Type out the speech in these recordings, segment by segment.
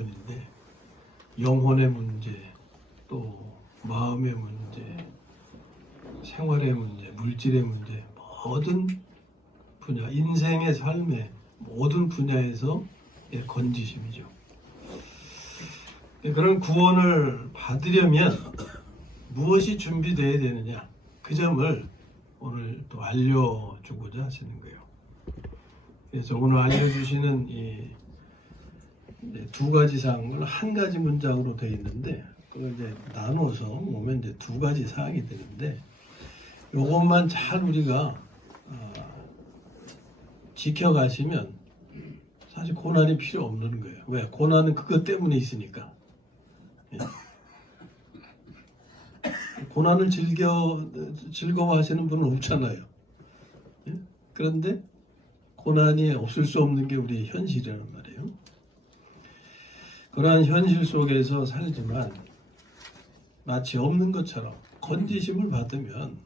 인데 영혼의 문제, 또 마음의 문제, 생활의 문제, 물질의 문제, 모든 분야, 인생의 삶의 모든 분야에서 건지심이죠. 그런 구원을 받으려면 무엇이 준비되어야 되느냐, 그 점을 오늘 또 알려주고자 하시는 거예요. 그래서 오늘 알려주시는 이 두 가지 사항을 한 가지 문장으로 되어 있는데, 그걸 이제 나눠서 보면 이제 두 가지 사항이 되는데, 이것만 잘 우리가 지켜가시면 사실 고난이 필요 없는 거예요. 왜? 고난은 그것 때문에 있으니까. 고난을 즐거워하시는 분은 없잖아요. 그런데 고난이 없을 수 없는 게 우리의 현실이라는 말이에요. 그러한 현실 속에서 살지만 마치 없는 것처럼 건지심을 받으면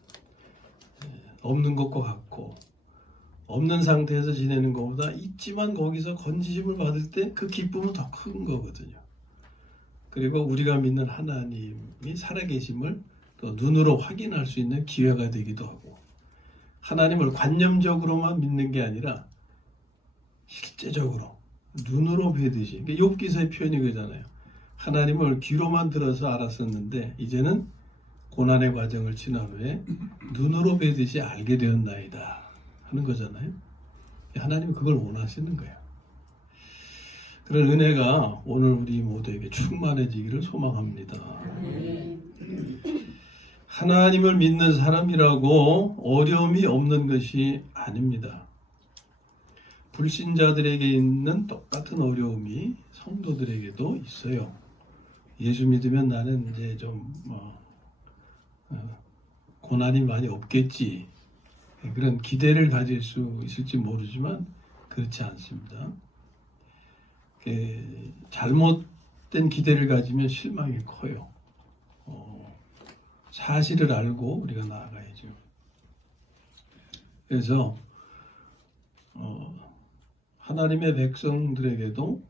없는 것과 같고, 없는 상태에서 지내는 것보다 있지만 거기서 건지심을 받을 때 그 기쁨은 더 큰 거거든요. 그리고 우리가 믿는 하나님이 살아계심을 또 눈으로 확인할 수 있는 기회가 되기도 하고, 하나님을 관념적으로만 믿는 게 아니라 실제적으로 눈으로 뵈듯이, 욥기서의 표현이 그잖아요. 하나님을 귀로만 들어서 알았었는데 이제는 고난의 과정을 지난 후에 눈으로 뵈듯이 알게 되었나이다 하는 거잖아요. 하나님은 그걸 원하시는 거예요. 그런 은혜가 오늘 우리 모두에게 충만해지기를 소망합니다. 하나님을 믿는 사람이라고 어려움이 없는 것이 아닙니다. 불신자들에게 있는 똑같은 어려움이 성도들에게도 있어요. 예수 믿으면 나는 이제 좀 고난이 많이 없겠지, 그런 기대를 가질 수 있을지 모르지만 그렇지 않습니다. 잘못된 기대를 가지면 실망이 커요. 사실을 알고 우리가 나아가야죠. 그래서 하나님의 백성들에게도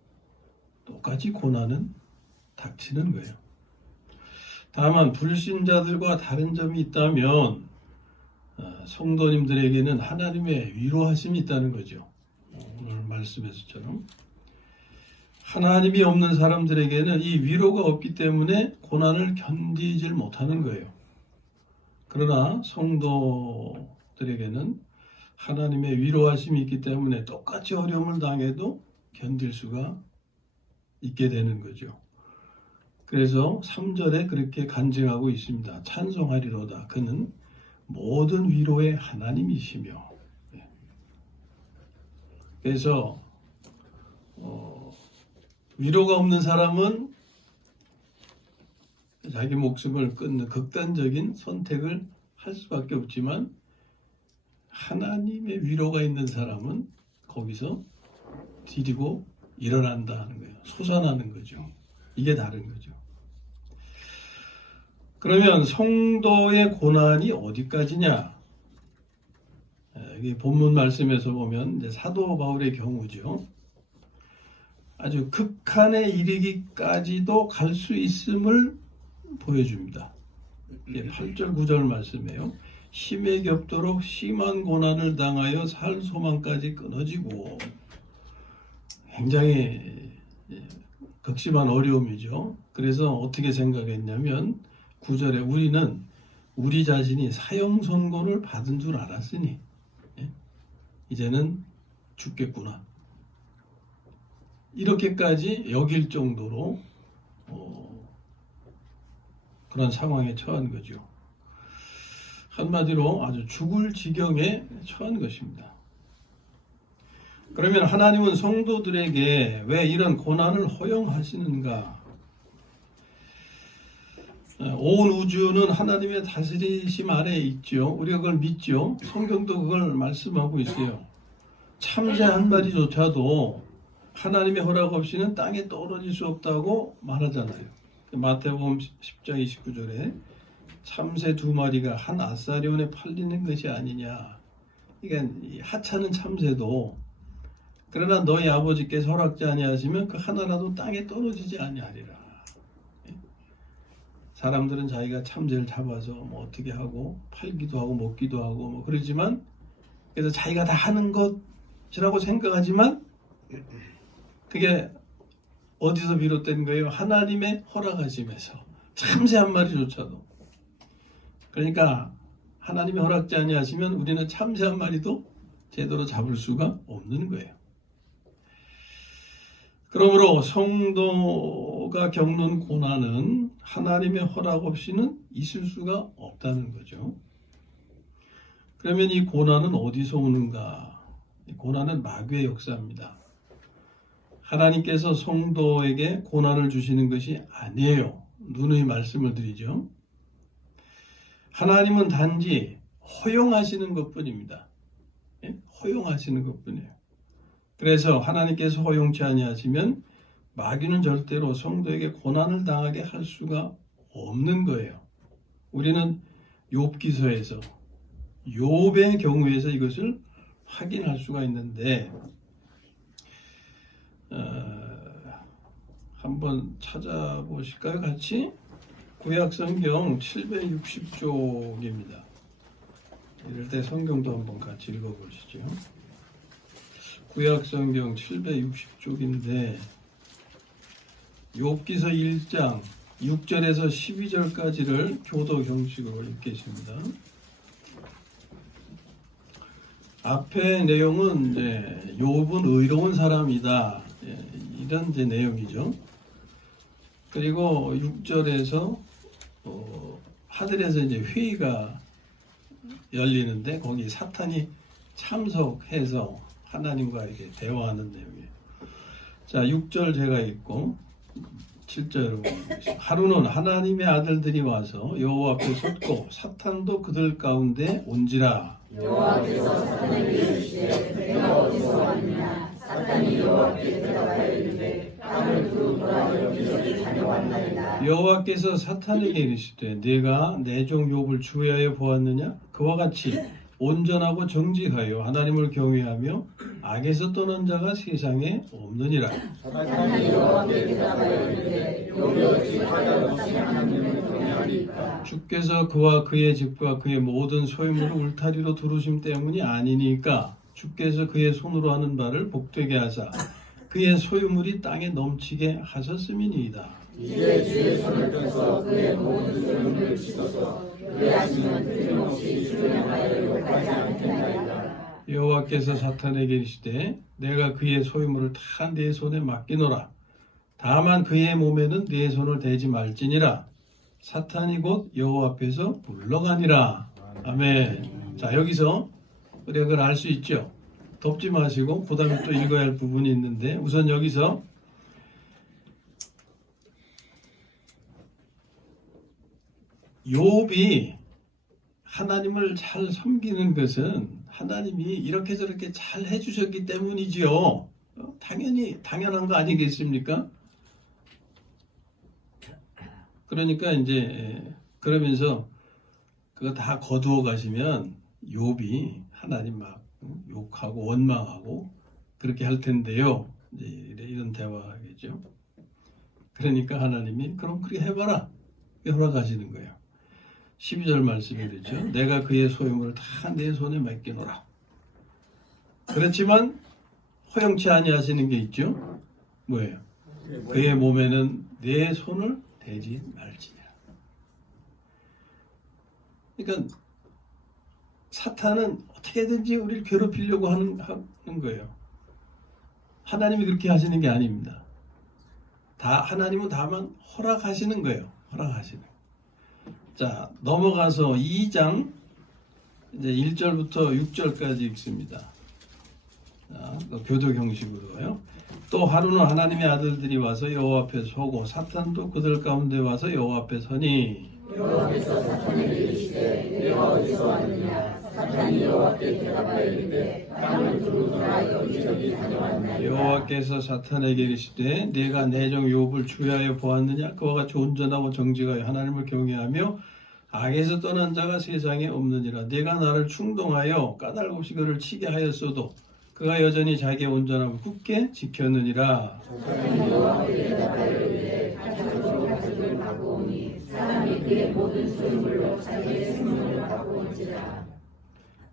똑같이 고난은 닥치는 거예요. 다만 불신자들과 다른 점이 있다면 성도님들에게는 하나님의 위로하심이 있다는 거죠. 오늘 말씀에서처럼 하나님이 없는 사람들에게는 이 위로가 없기 때문에 고난을 견디질 못하는 거예요. 그러나 성도들에게는 하나님의 위로하심이 있기 때문에 똑같이 어려움을 당해도 견딜 수가 있게 되는 거죠. 그래서 3절에 그렇게 간증하고 있습니다. 찬송하리로다. 그는 모든 위로의 하나님이시며. 그래서 위로가 없는 사람은 자기 목숨을 끊는 극단적인 선택을 할 수밖에 없지만, 하나님의 위로가 있는 사람은 거기서 디디고 일어난다 하는 거예요. 솟아나는 거죠. 이게 다른 거죠. 그러면 성도의 고난이 어디까지냐? 이게 본문 말씀에서 보면 이제 사도 바울의 경우죠. 아주 극한에 이르기까지도 갈 수 있음을 보여줍니다. 8절 9절 말씀이에요. 힘에 겹도록 심한 고난을 당하여 살 소망까지 끊어지고, 굉장히 극심한 어려움이죠. 그래서 어떻게 생각했냐면 9절에 우리는 우리 자신이 사형 선고를 받은 줄 알았으니 이제는 죽겠구나, 이렇게까지 여길 정도로 그런 상황에 처한 거죠. 한마디로 아주 죽을 지경에 처한 것입니다. 그러면 하나님은 성도들에게 왜 이런 고난을 허용하시는가? 온 우주는 하나님의 다스리심 아래에 있죠. 우리가 그걸 믿죠. 성경도 그걸 말씀하고 있어요. 참새 한 마리조차도 하나님의 허락 없이는 땅에 떨어질 수 없다고 말하잖아요. 마태복음 10장 29절에 참새 2마리가 한 아사리온에 팔리는 것이 아니냐. 그러니까 하찮은 참새도 그러나 너희 아버지께서 허락지 아니하시면 그 하나라도 땅에 떨어지지 아니하리라. 사람들은 자기가 참새를 잡아서 뭐 어떻게 하고 팔기도 하고 먹기도 하고 뭐 그러지만, 그래서 자기가 다 하는 것이라고 생각하지만 그게 어디서 비롯된 거예요? 하나님의 허락하심에서. 참새 한 마리조차도. 그러니까 하나님이 허락지 아니하시면 우리는 참새 한 마리도 제대로 잡을 수가 없는 거예요. 그러므로 성도가 겪는 고난은 하나님의 허락 없이는 있을 수가 없다는 거죠. 그러면 이 고난은 어디서 오는가? 이 고난은 마귀의 역사입니다. 하나님께서 성도에게 고난을 주시는 것이 아니에요. 누누이 말씀을 드리죠. 하나님은 단지 허용하시는 것뿐입니다. 허용하시는 것뿐이에요. 그래서 하나님께서 허용치 아니하시면 마귀는 절대로 성도에게 고난을 당하게 할 수가 없는 거예요. 우리는 욥기서에서 욥의 경우에서 이것을 확인할 수가 있는데, 한번 찾아보실까요? 같이? 구약성경 760쪽입니다. 이럴 때 성경도 한번 같이 읽어보시죠. 구약성경 760쪽인데 욥기서 1장 6절에서 12절까지를 교도 형식으로 읽겠습니다. 앞의 내용은 이제 욥은 의로운 사람이다, 이런 이제 내용이죠. 그리고 6절에서 하늘에서 이제 회의가 열리는데 거기 사탄이 참석해서 하나님과 이렇게 대화하는 내용이에요. 자, 6절 제가 읽고 7절 여러분 읽으시죠. 하루는 하나님의 아들들이 와서 여호와 앞에 섰고 사탄도 그들 가운데 온지라. 여호와께서 사탄에게 이르시되 내가 어디서 왔느냐. 사탄이 여호와께 대답하여 이르되 땅을 두루 돌아 여기저기 다녀왔나이다. 여호와께서 사탄에게 이르시되 내가 내 종 욥을 주의하여 보았느냐. 그와 같이 온전하고 정직하여 하나님을 경외하며 악에서 떠난 자가 세상에 없느니라. 사탄이 여호와께 대답하여 이르되 욥이 어찌 하다없이 하나님을 경외하리까. 주께서 그와 그의 집과 그의 모든 소유물을 울타리로 두르심 때문이 아니니까 주께서 그의 손으로 하는 바를 복되게 하사 그의 소유물이 땅에 넘치게 하셨음이니이다. 이제 주의 손을 펴서 그의 모든 소유물을 치소서. 그리하시면 틀림없이 주를 향하여 욕하지 않겠나이다. 여호와께서 사탄에게 이르시되 내가 그의 소유물을 다 내 손에 맡기노라. 다만 그의 몸에는 내 손을 대지 말지니라. 사탄이 곧 여호와 앞에서 물러가니라. 아멘. 자, 여기서 우리가 그걸 알 수 있죠. 덮지 마시고 그 다음에 또 읽어야 할 부분이 있는데, 우선 여기서 욥이 하나님을 잘 섬기는 것은 하나님이 이렇게 저렇게 잘 해주셨기 때문이지요. 당연한 거 아니겠습니까? 그러니까 이제 그러면서 그거 다 거두어 가시면 욥이 하나님 막 욕하고 원망하고 그렇게 할 텐데요. 이제 이런 대화하겠죠. 그러니까 하나님이 그럼 그렇게 해봐라, 허락하시는 거예요. 12절 말씀이 되죠. 내가 그의 소유물을 다 내 손에 맡기노라. 그렇지만 허용치 아니하시는 게 있죠. 뭐예요? 그의 몸에는 내 손을 대지 말지니라. 그러니까 사탄은 어떻게든지 우리를 괴롭히려고 하는 거예요. 하나님이 그렇게 하시는 게 아닙니다. 하나님은 다만 허락하시는 거예요. 허락하시는. 자, 넘어가서 2장 이제 1절부터 6절까지 읽습니다. 자, 교도 형식으로요. 또 하루는 하나님의 아들들이 와서 여호와 앞에 서고 사탄도 그들 가운데 와서 여호와 앞에 서니. 여호와께서 사탄에게 이르시되 내가 어디서 왔느냐. 사탄이 여호와께 대답하여 이르되 땅을 두루 돌아 여기저기 다녀왔나이다. 여호와께서 사탄에게 이르시되 내가 내 종 욥을 주의하여 보았느냐. 그와 같이 온전하고 정직하여 하나님을 경외하며 악에서 떠난 자가 세상에 없느니라. 내가 나를 충동하여 까닭 없이 그를 치게 하였어도 그가 여전히 자기의 온전함을 굳게 지켰느니라. 사탄이 여호와께 대답하여 이르되 가축으로 가축을 바꾸오니 사람이 그의 모든 소유물로 자기의 생명을 바꾸온지라.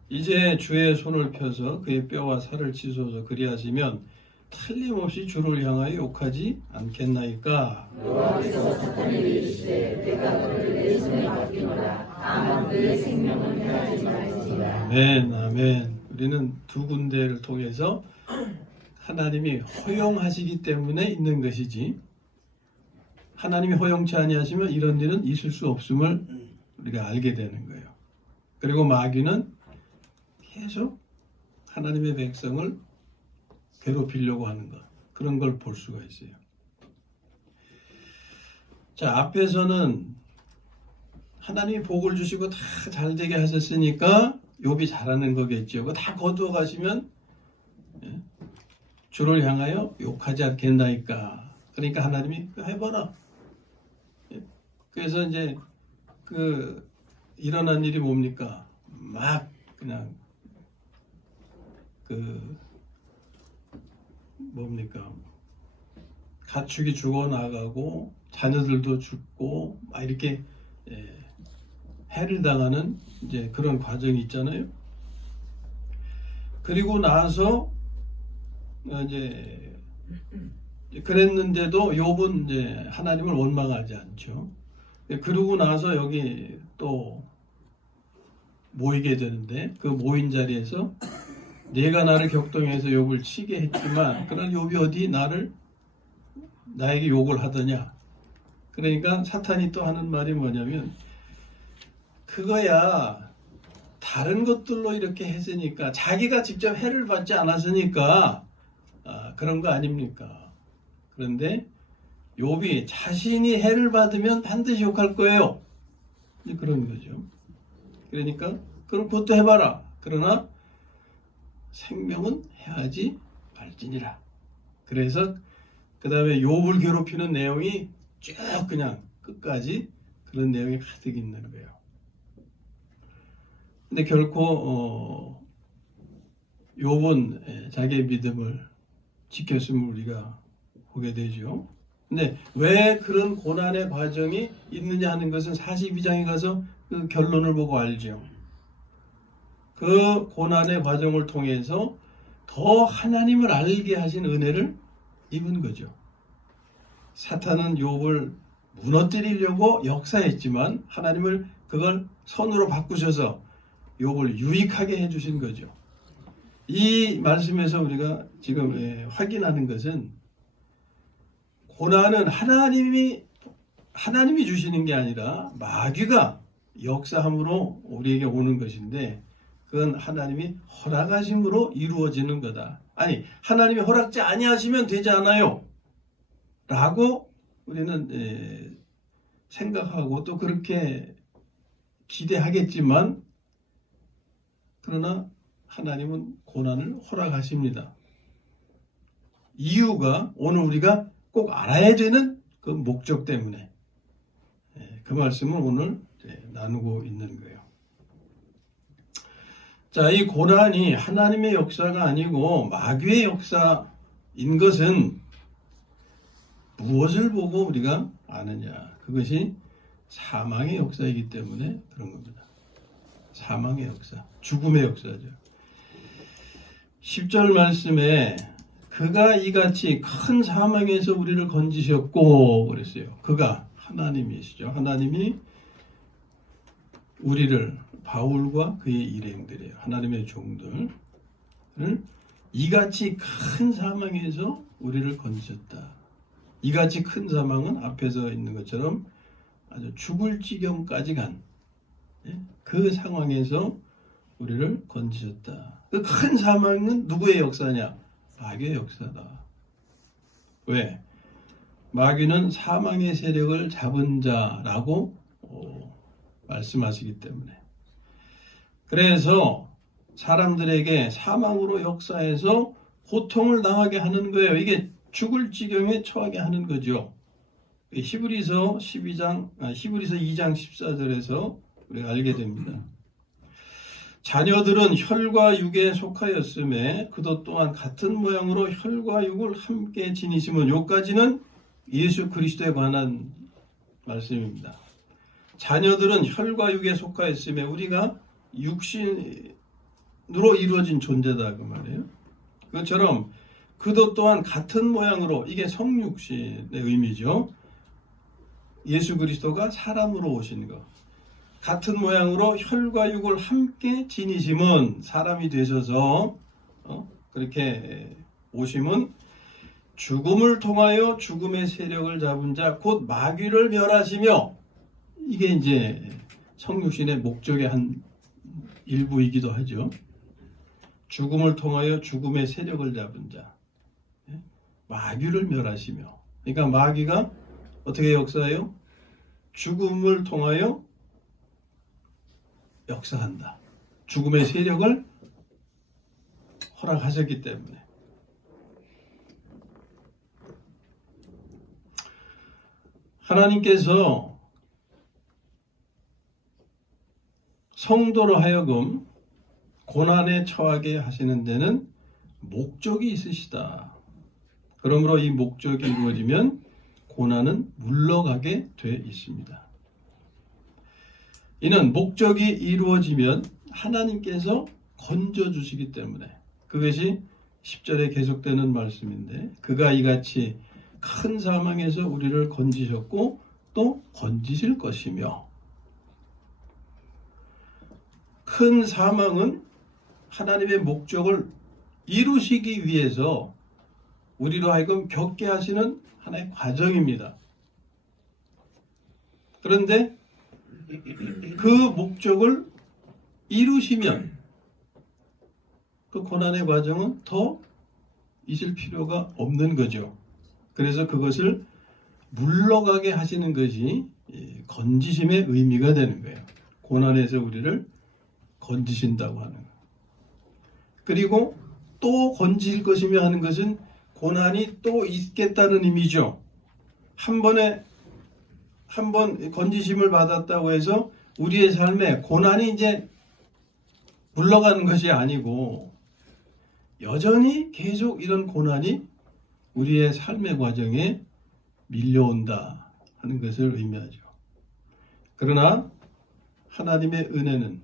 이제 주의 손을 펴서 그의 뼈와 살을 치소서. 그리하시면 틀림없이 주를 향하여 욕하지 않겠나이까. 여호와께서 사탄에게 이르시되 내가 너를 내 손에 맡기노라. 다만 그의 생명은 해하지 말지니라. 아멘, 아멘. 우리는 두 군데를 통해서 하나님이 허용하시기 때문에 있는 것이지, 하나님이 허용치 아니하시면 이런 일은 있을 수 없음을 우리가 알게 되는 거예요. 그리고 마귀는 계속 하나님의 백성을 괴롭히려고 하는 것, 그런 걸 볼 수가 있어요. 자, 앞에서는 하나님이 복을 주시고 다 잘되게 하셨으니까 욥이 잘하는 거겠죠. 그거 다 거두어 가시면 주를 향하여 욕하지 않겠나이까. 그러니까 하나님이 해봐라. 그래서 이제 그 일어난 일이 뭡니까? 막 그냥 뭡니까? 가축이 죽어나가고 자녀들도 죽고 막 이렇게 해를 당하는 이제 그런 과정이 있잖아요. 그리고 나서 이제 그랬는데도 욥은 이제 하나님을 원망하지 않죠. 그러고 나서 여기 또 모이게 되는데, 그 모인 자리에서 내가 나를 격동해서 욥을 치게 했지만 그런 욥이 어디 나에게 욕을 하더냐. 그러니까 사탄이 또 하는 말이 뭐냐면, 그거야 다른 것들로 이렇게 했으니까, 자기가 직접 해를 받지 않았으니까 그런 거 아닙니까? 그런데 욥이 자신이 해를 받으면 반드시 욕할 거예요. 이제 그런 거죠. 그러니까 그럼 그것도 해봐라. 그러나 생명은 해하지 말지니라. 그래서 그 다음에 욥을 괴롭히는 내용이 쭉 그냥 끝까지 그런 내용이 가득 있는 거예요. 근데 결코 욥은 자기의 믿음을 지켰음을 우리가 보게 되죠. 근데 왜 그런 고난의 과정이 있느냐 하는 것은 42장에 가서 그 결론을 보고 알죠. 그 고난의 과정을 통해서 더 하나님을 알게 하신 은혜를 입은 거죠. 사탄은 욥을 무너뜨리려고 역사했지만 하나님을 그걸 선으로 바꾸셔서 욥을 유익하게 해주신 거죠. 이 말씀에서 우리가 지금 확인하는 것은, 고난은 하나님이 주시는 게 아니라 마귀가 역사함으로 우리에게 오는 것인데, 그건 하나님이 허락하심으로 이루어지는 거다. 아니, 하나님이 허락지 아니하시면 되지 않아요 라고 우리는 생각하고 또 그렇게 기대하겠지만, 그러나 하나님은 고난을 허락하십니다. 이유가 오늘 우리가 꼭 알아야 되는 그 목적 때문에 그 말씀을 오늘 나누고 있는 거예요. 자, 이 고난이 하나님의 역사가 아니고 마귀의 역사인 것은 무엇을 보고 우리가 아느냐? 그것이 사망의 역사이기 때문에 그런 겁니다. 사망의 역사, 죽음의 역사죠. 10절 말씀에 그가 이같이 큰 사망에서 우리를 건지셨고 그랬어요. 그가 하나님이시죠. 하나님이 우리를, 바울과 그의 일행들이에요. 하나님의 종들을 이같이 큰 사망에서 우리를 건지셨다. 이같이 큰 사망은 앞에서 있는 것처럼 아주 죽을 지경까지 간 그 상황에서 우리를 건지셨다. 그 큰 사망은 누구의 역사냐? 마귀의 역사다. 왜? 마귀는 사망의 세력을 잡은 자라고 말씀하시기 때문에. 그래서 사람들에게 사망으로 역사해서 고통을 당하게 하는 거예요. 이게 죽을 지경에 처하게 하는 거죠. 히브리서 2장 14절에서 우리가 알게 됩니다. 자녀들은 혈과 육에 속하였음에 그도 또한 같은 모양으로 혈과 육을 함께 지니심은, 요까지는 예수 그리스도에 관한 말씀입니다. 자녀들은 혈과 육에 속하였음에 우리가 육신으로 이루어진 존재다 그 말이에요. 그것처럼 그도 또한 같은 모양으로, 이게 성육신의 의미죠. 예수 그리스도가 사람으로 오신 것, 같은 모양으로 혈과 육을 함께 지니심은, 사람이 되셔서 그렇게 오심은 죽음을 통하여 죽음의 세력을 잡은 자 곧 마귀를 멸하시며, 이게 이제 성육신의 목적의 한 일부이기도 하죠. 죽음을 통하여 죽음의 세력을 잡은 자, 마귀를 멸하시며. 그러니까 마귀가 어떻게 역사해요? 죽음을 통하여 역사한다. 죽음의 세력을 허락하셨기 때문에. 하나님께서 성도로 하여금 고난에 처하게 하시는 데는 목적이 있으시다. 그러므로 이 목적이 이루어지면 고난은 물러가게 돼 있습니다. 이는 목적이 이루어지면 하나님께서 건져주시기 때문에, 그것이 10절에 계속되는 말씀인데, 그가 이같이 큰 사망에서 우리를 건지셨고 또 건지실 것이며, 큰 사망은 하나님의 목적을 이루시기 위해서 우리로 하여금 겪게 하시는 하나의 과정입니다. 그런데 그 목적을 이루시면 그 고난의 과정은 더 있을 필요가 없는 거죠. 그래서 그것을 물러가게 하시는 것이 건지심의 의미가 되는 거예요. 고난에서 우리를 건지신다고 하는 거예요. 그리고 또 건질 것이며 하는 것은 고난이 또 있겠다는 의미죠. 한 번 건지심을 받았다고 해서 우리의 삶에 고난이 이제 물러가는 것이 아니고, 여전히 계속 이런 고난이 우리의 삶의 과정에 밀려온다 하는 것을 의미하죠. 그러나 하나님의 은혜는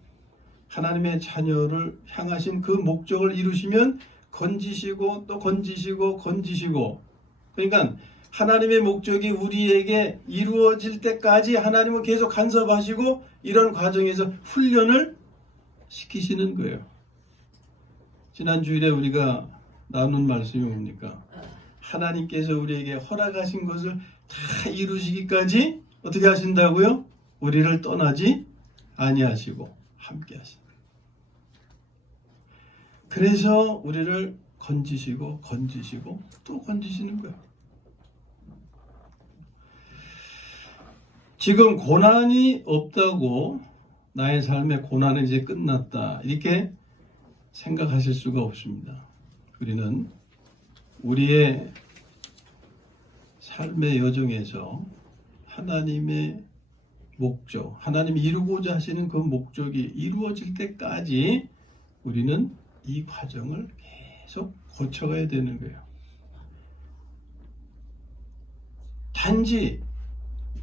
하나님의 자녀를 향하신 그 목적을 이루시면 건지시고 또 건지시고 건지시고, 그러니까 하나님의 목적이 우리에게 이루어질 때까지 하나님은 계속 간섭하시고 이런 과정에서 훈련을 시키시는 거예요. 지난 주일에 우리가 나눈 말씀이 뭡니까? 하나님께서 우리에게 허락하신 것을 다 이루시기까지 어떻게 하신다고요? 우리를 떠나지 아니하시고 함께 하신다. 그래서 우리를 건지시고 건지시고 또 건지시는 거예요. 지금 고난이 없다고 나의 삶의 고난은 이제 끝났다, 이렇게 생각하실 수가 없습니다. 우리는 우리의 삶의 여정에서 하나님의 목적, 하나님이 이루고자 하시는 그 목적이 이루어질 때까지 우리는 이 과정을 계속 거쳐가야 되는 거예요. 단지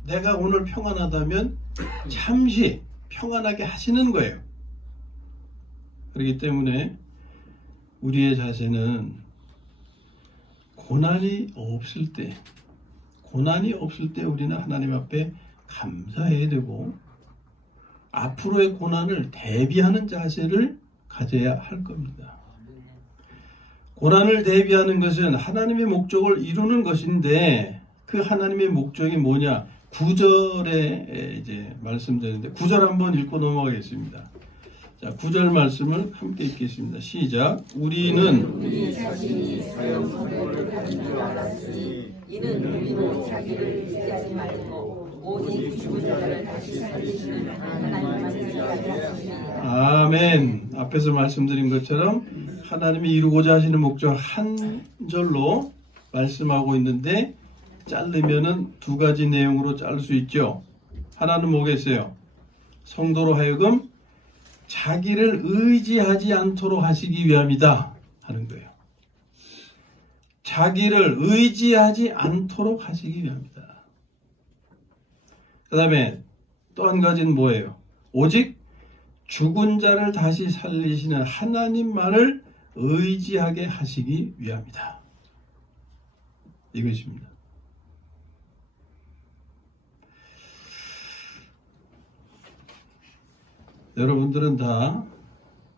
내가 오늘 평안하다면 잠시 평안하게 하시는 거예요. 그렇기 때문에 우리의 자세는 고난이 없을 때 우리는 하나님 앞에 감사해야 되고, 앞으로의 고난을 대비하는 자세를 가져야 할 겁니다. 고난을 대비하는 것은 하나님의 목적을 이루는 것인데, 그 하나님의 목적이 뭐냐? 9절에 이제 말씀드리는데, 9절 한번 읽고 넘어가겠습니다. 자, 9절 말씀을 함께 읽겠습니다. 시작. 우리는 우리 자신이 소용 선고를 받은 줄 알았으니 이는 우리도 자기를 의지하지 말고 오직 죽은 자를 다시 살리시는 하나님만 의지하게 하십니다. 아멘. 앞에서 말씀드린 것처럼 하나님이 이루고자 하시는 목적 한 절로 말씀하고 있는데, 자르면은 두 가지 내용으로 자를 수 있죠. 하나는 뭐겠어요? 성도로 하여금 자기를 의지하지 않도록 하시기 위함이다 하는 거예요. 자기를 의지하지 않도록 하시기 위함이다. 그 다음에 또 한 가지는 뭐예요? 오직 죽은 자를 다시 살리시는 하나님만을 의지하게 하시기 위함이다. 이것입니다. 여러분들은 다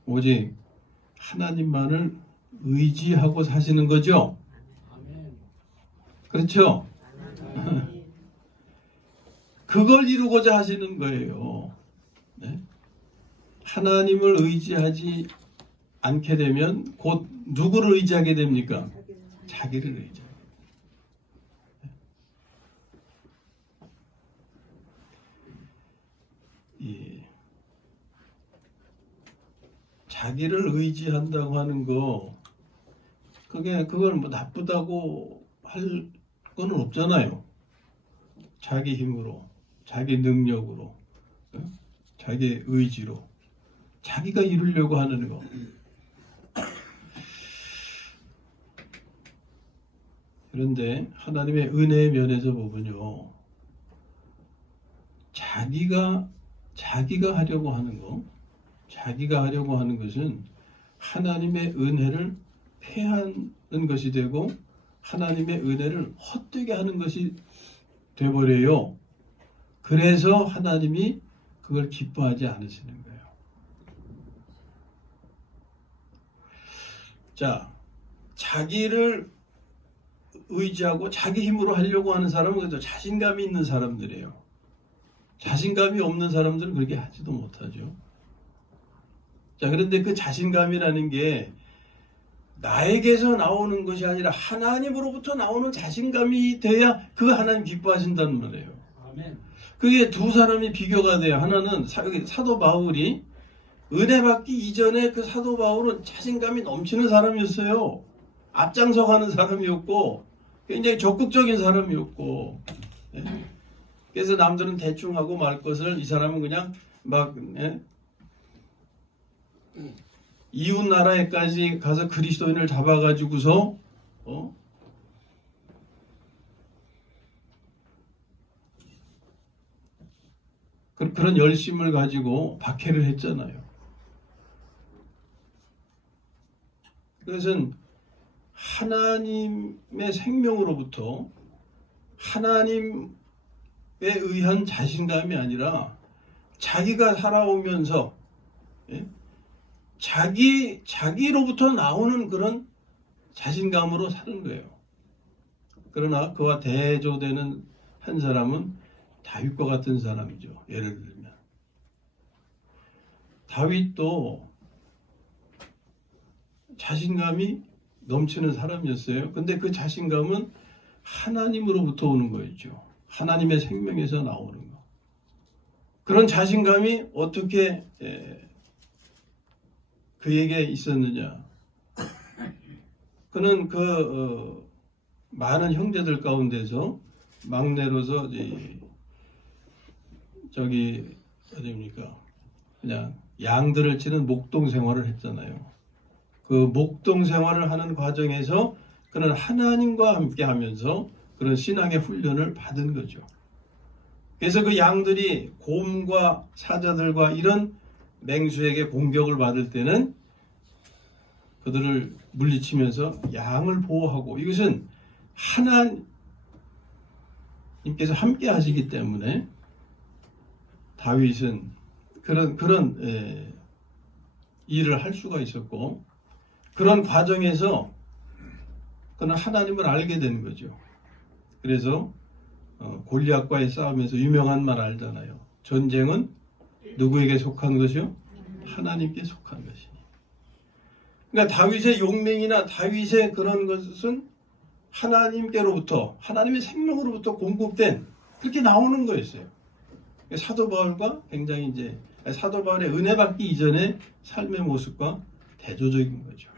오직 하나님만을 의지하고 사시는 거죠? 그렇죠? 그걸 이루고자 하시는 거예요. 네? 하나님을 의지하지 않게 되면 곧 누구를 의지하게 됩니까? 자기를 의지하게. 자기를 의지한다고 하는 거, 그걸 뭐 나쁘다고 할 거는 없잖아요. 자기 힘으로, 자기 능력으로, 자기 의지로, 자기가 이루려고 하는 거. 그런데 하나님의 은혜의 면에서 보면요, 자기가 하려고 하는 거, 자기가 하려고 하는 것은 하나님의 은혜를 폐하는 것이 되고 하나님의 은혜를 헛되게 하는 것이 돼버려요. 그래서 하나님이 그걸 기뻐하지 않으시는 거예요. 자, 자기를 의지하고 자기 힘으로 하려고 하는 사람은 그래도 자신감이 있는 사람들이에요. 자신감이 없는 사람들은 그렇게 하지도 못하죠. 자, 그런데 그 자신감이라는 게 나에게서 나오는 것이 아니라 하나님으로부터 나오는 자신감이 돼야 그 하나님 기뻐하신다는 말이에요. 아멘. 그게 두 사람이 비교가 돼요. 하나는 사도 바울이 은혜 받기 이전에 그 사도 바울은 자신감이 넘치는 사람이었어요. 앞장서 가는 사람이었고 굉장히 적극적인 사람이었고, 그래서 남들은 대충 하고 말 것을 이 사람은 그냥 막 이웃 나라에까지 가서 그리스도인을 잡아가지고서 그런 열심을 가지고 박해를 했잖아요. 그것은 하나님의 생명으로부터 하나님에 의한 자신감이 아니라 자기가 살아오면서 자기로부터 나오는 그런 자신감으로 사는 거예요. 그러나 그와 대조되는 한 사람은 다윗과 같은 사람이죠. 예를 들면 다윗도 자신감이 넘치는 사람이었어요. 근데 그 자신감은 하나님으로부터 오는 거였죠. 하나님의 생명에서 나오는 거. 그런 자신감이 어떻게 그에게 있었느냐? 그는 많은 형제들 가운데서 막내로서 어디입니까? 그냥 양들을 치는 목동 생활을 했잖아요. 그 목동 생활을 하는 과정에서 그는 하나님과 함께 하면서 그런 신앙의 훈련을 받은 거죠. 그래서 그 양들이 곰과 사자들과 이런 맹수에게 공격을 받을 때는 그들을 물리치면서 양을 보호하고, 이것은 하나님께서 함께 하시기 때문에 다윗은 그런 일을 할 수가 있었고, 그런 과정에서 그는 하나님을 알게 되는 거죠. 그래서 골리앗과의 싸움에서 유명한 말 알잖아요. 전쟁은 누구에게 속한 것이요? 하나님께 속한 것이니. 그러니까 다윗의 용맹이나 다윗의 그런 것은 하나님께로부터, 하나님의 생명으로부터 공급된, 그렇게 나오는 거였어요. 사도 바울과 굉장히 사도 바울의 은혜 받기 이전의 삶의 모습과 대조적인 거죠.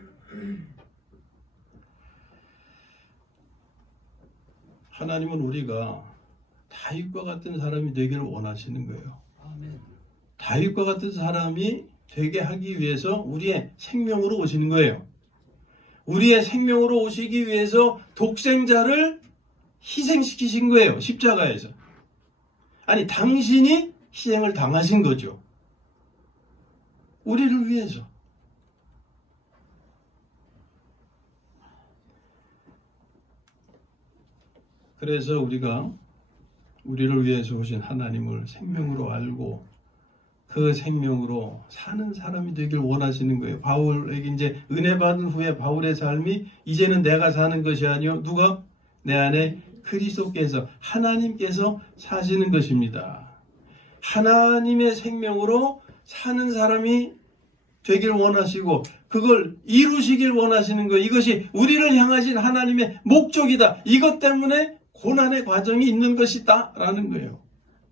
하나님은 우리가 다윗과 같은 사람이 되기를 원하시는 거예요. 아멘. 다윗과 같은 사람이 되게 하기 위해서 우리의 생명으로 오시는 거예요. 우리의 생명으로 오시기 위해서 독생자를 희생시키신 거예요. 십자가에서. 아니, 당신이 희생을 당하신 거죠. 우리를 위해서. 그래서 우리가 우리를 위해서 오신 하나님을 생명으로 알고 그 생명으로 사는 사람이 되길 원하시는 거예요. 바울에게 이제 은혜 받은 후에 바울의 삶이 이제는 내가 사는 것이 아니요 누가 내 안에 그리스도께서 하나님께서 사시는 것입니다. 하나님의 생명으로 사는 사람이 되길 원하시고 그걸 이루시길 원하시는 거예요. 이것이 우리를 향하신 하나님의 목적이다. 이것 때문에 고난의 과정이 있는 것이다 라는 거예요.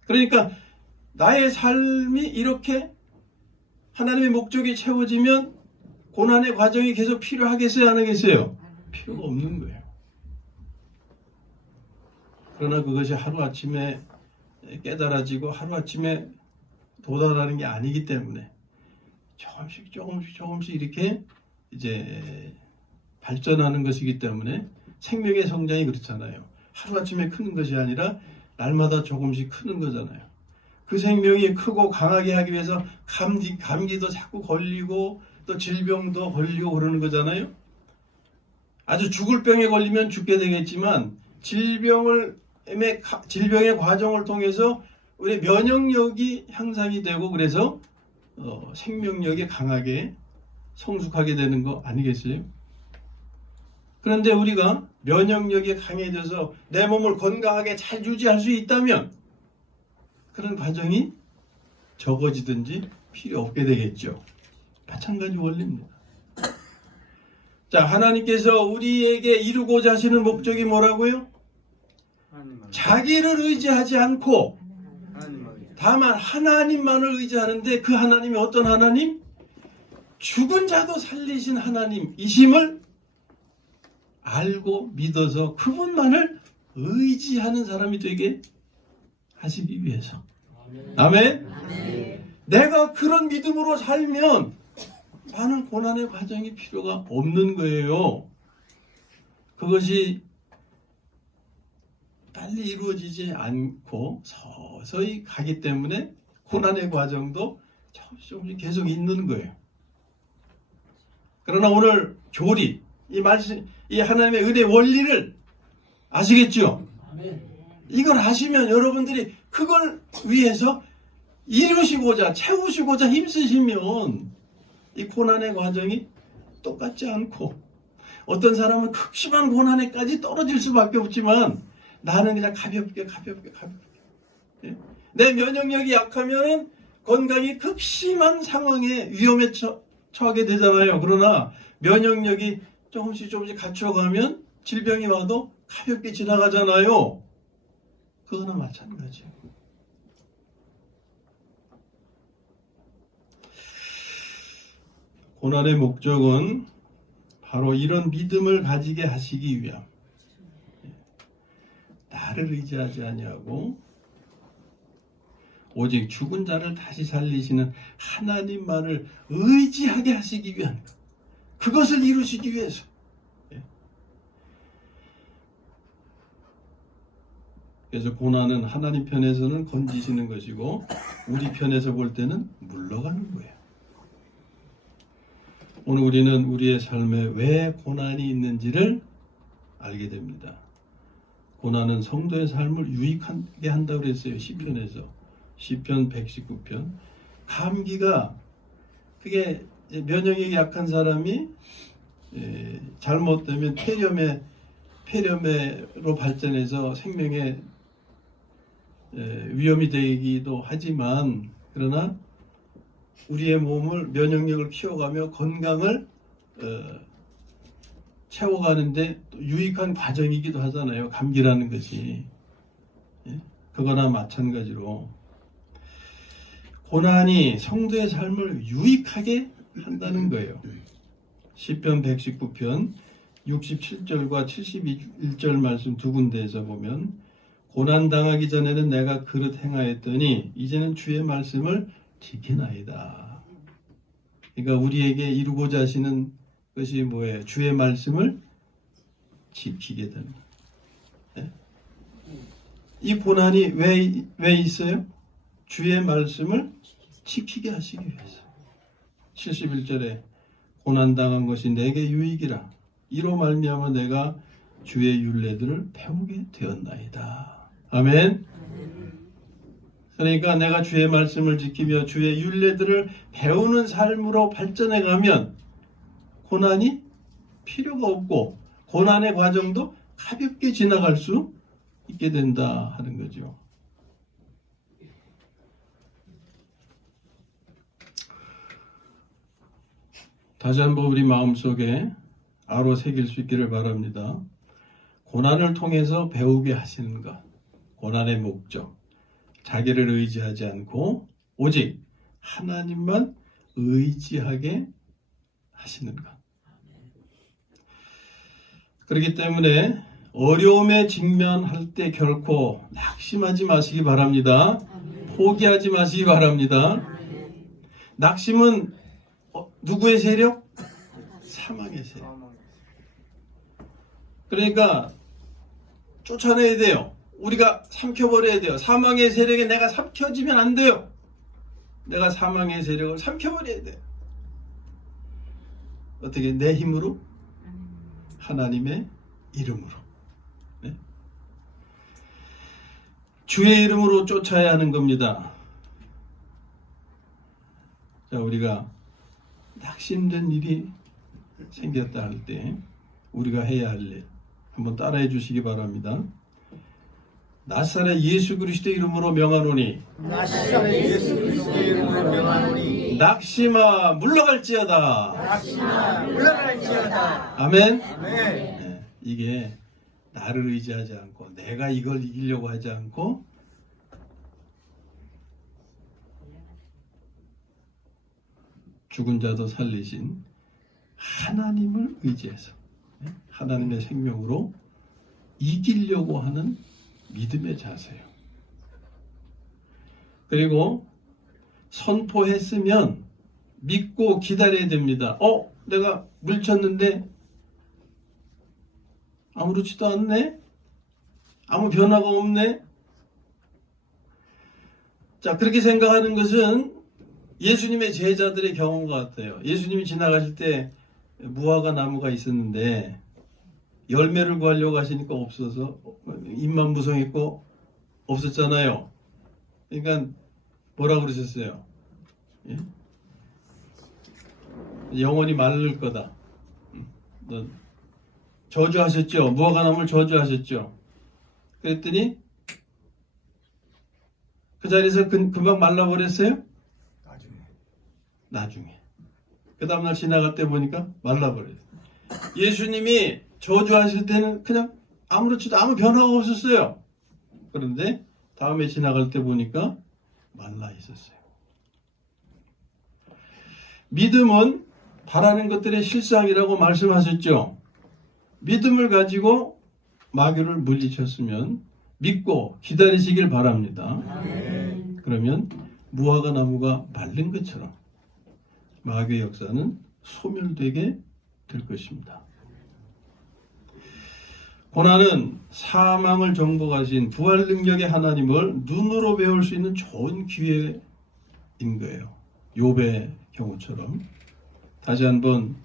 그러니까 나의 삶이 이렇게 하나님의 목적이 채워지면 고난의 과정이 계속 필요하겠어요? 안 하겠어요? 필요가 없는 거예요. 그러나 그것이 하루아침에 깨달아지고 하루아침에 도달하는 게 아니기 때문에 조금씩 이렇게 이제 발전하는 것이기 때문에 생명의 성장이 그렇잖아요. 하루아침에 크는 것이 아니라 날마다 조금씩 크는 거잖아요. 그 생명이 크고 강하게 하기 위해서 감기도 자꾸 걸리고 또 질병도 걸리고 그러는 거잖아요. 아주 죽을 병에 걸리면 죽게 되겠지만 질병의 과정을 통해서 우리 면역력이 향상이 되고 그래서 생명력이 강하게 성숙하게 되는 거 아니겠어요? 그런데 우리가 면역력이 강해져서 내 몸을 건강하게 잘 유지할 수 있다면 그런 과정이 적어지든지 필요 없게 되겠죠. 마찬가지 원리입니다. 자, 하나님께서 우리에게 이루고자 하시는 목적이 뭐라고요? 자기를 의지하지 않고 다만 하나님만을 의지하는데 그 하나님이 어떤 하나님? 죽은 자도 살리신 하나님이심을 알고 믿어서 그분만을 의지하는 사람이 되게 하시기 위해서. 아멘? 내가 그런 믿음으로 살면 많은 고난의 과정이 필요가 없는 거예요. 그것이 빨리 이루어지지 않고 서서히 가기 때문에 고난의 과정도 조금씩 계속 있는 거예요. 그러나 오늘 교리, 이 말씀, 이 하나님의 은혜 원리를 아시겠죠? 이걸 아시면 여러분들이 그걸 위해서 이루시고자 채우시고자 힘쓰시면 이 고난의 과정이 똑같지 않고 어떤 사람은 극심한 고난에까지 떨어질 수밖에 없지만 나는 그냥 가볍게 예? 내 면역력이 약하면 건강이 극심한 상황에 위험에 처하게 되잖아요. 그러나 면역력이 조금씩 갖춰가면 질병이 와도 가볍게 지나가잖아요. 그거나 마찬가지예요. 고난의 목적은 바로 이런 믿음을 가지게 하시기 위함. 나를 의지하지 아니하고 오직 죽은 자를 다시 살리시는 하나님만을 의지하게 하시기 위한 것. 그것을 이루시기 위해서. 그래서 고난은 하나님 편에서는 건지시는 것이고 우리 편에서 볼 때는 물러가는 거예요. 오늘 우리는 우리의 삶에 왜 고난이 있는지를 알게 됩니다. 고난은 성도의 삶을 유익하게 한다고 그랬어요. 시편에서. 시편 119편. 감기가 그게 면역력이 약한 사람이 잘못되면 폐렴으로 발전해서 생명에 위험이 되기도 하지만 그러나 우리의 몸을 면역력을 키워가며 건강을 채워가는데 또 유익한 과정이기도 하잖아요. 감기라는 것이. 그거나 마찬가지로 고난이 성도의 삶을 유익하게 한다는 거예요. 시편 119편 67절과 71절 말씀 두 군데에서 보면 고난당하기 전에는 내가 그릇 행하였더니 이제는 주의 말씀을 지키나이다. 그러니까 우리에게 이루고자 하시는 것이 뭐예요? 주의 말씀을 지키게 되는 거예요. 이 고난이 왜 있어요? 주의 말씀을 지키게 하시기 위해서. 71절에 고난당한 것이 내게 유익이라. 이로 말미암아 내가 주의 율례들을 배우게 되었나이다. 아멘. 그러니까 내가 주의 말씀을 지키며 주의 율례들을 배우는 삶으로 발전해 가면 고난이 필요가 없고 고난의 과정도 가볍게 지나갈 수 있게 된다 하는 거죠. 다시 한번 우리 마음속에 아로 새길 수 있기를 바랍니다. 고난을 통해서 배우게 하시는 것, 고난의 목적, 자기를 의지하지 않고 오직 하나님만 의지하게 하시는 것. 그렇기 때문에 어려움에 직면할 때 결코 낙심하지 마시기 바랍니다. 포기하지 마시기 바랍니다. 낙심은 누구의 세력? 사망의 세력. 그러니까 쫓아내야 돼요. 우리가 삼켜버려야 돼요. 사망의 세력에 내가 삼켜지면 안 돼요. 내가 사망의 세력을 삼켜버려야 돼요. 어떻게? 내 힘으로? 하나님의 이름으로. 네? 주의 이름으로 쫓아야 하는 겁니다. 자, 우리가 낙심된 일이 생겼다 할 때 우리가 해야 할 일 한번 따라해 주시기 바랍니다. 나사렛 예수 그리스도의 이름으로 명하노니 나사렛 예수 그리스도의 이름으로 명하노니 낙심아 물러갈지어다. 낙심아 물러갈지어다. 아멘. 아멘. 네, 이게 나를 의지하지 않고 내가 이걸 이기려고 하지 않고 죽은 자도 살리신 하나님을 의지해서 하나님의 생명으로 이기려고 하는 믿음의 자세요. 그리고 선포했으면 믿고 기다려야 됩니다. 내가 물쳤는데 아무렇지도 않네? 아무 변화가 없네? 자, 그렇게 생각하는 것은 예수님의 제자들의 경험 같아요. 예수님이 지나가실 때 무화과 나무가 있었는데 열매를 구하려고 하시니까 없어서 잎만 무성했고 없었잖아요. 그러니까 뭐라 그러셨어요? 예? 영원히 마를 거다. 저주하셨죠. 무화과 나무를 저주하셨죠. 그랬더니 그 자리에서 금방 말라버렸어요? 나중에. 그 다음날 지나갈 때 보니까 말라버려요. 예수님이 저주하실 때는 그냥 아무렇지도 아무 변화가 없었어요. 그런데 다음에 지나갈 때 보니까 말라 있었어요. 믿음은 바라는 것들의 실상이라고 말씀하셨죠. 믿음을 가지고 마귀를 물리쳤으면 믿고 기다리시길 바랍니다. 그러면 무화과 나무가 말린 것처럼 마귀의 역사는 소멸되게 될 것입니다. 고난은 사망을 정복하신 부활 능력의 하나님을 눈으로 배울 수 있는 좋은 기회인 거예요. 욥의 경우처럼. 다시 한번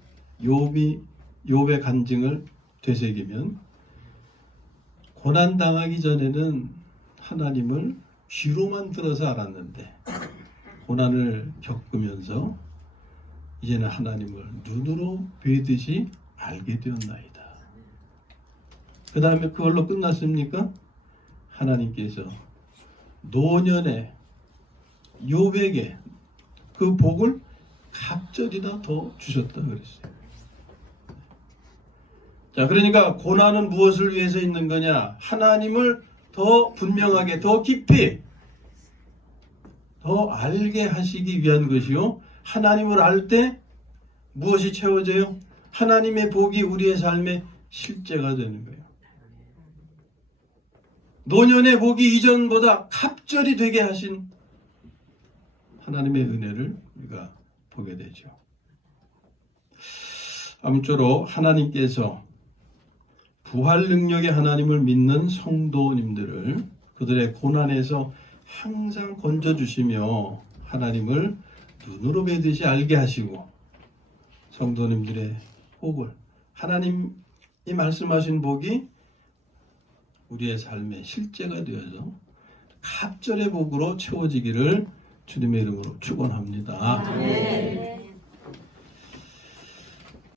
욥의 간증을 되새기면 고난당하기 전에는 하나님을 귀로만 들어서 알았는데 고난을 겪으면서 이제는 하나님을 눈으로 뵈듯이 알게 되었나이다. 그 다음에 그걸로 끝났습니까? 하나님께서 노년에 욥에게 그 복을 갑절이나 더 주셨다 그랬어요. 자, 그러니까 고난은 무엇을 위해서 있는 거냐? 하나님을 더 분명하게, 더 깊이, 더 알게 하시기 위한 것이요. 하나님을 알 때 무엇이 채워져요? 하나님의 복이 우리의 삶의 실제가 되는 거예요. 노년의 복이 이전보다 갑절이 되게 하신 하나님의 은혜를 우리가 보게 되죠. 아무쪼록 하나님께서 부활 능력의 하나님을 믿는 성도님들을 그들의 고난에서 항상 건져주시며 하나님을 눈으로 뵈듯이 알게 하시고 성도님들의 복을 하나님이 말씀하신 복이 우리의 삶의 실제가 되어서 갑절의 복으로 채워지기를 주님의 이름으로 축원합니다. 아멘.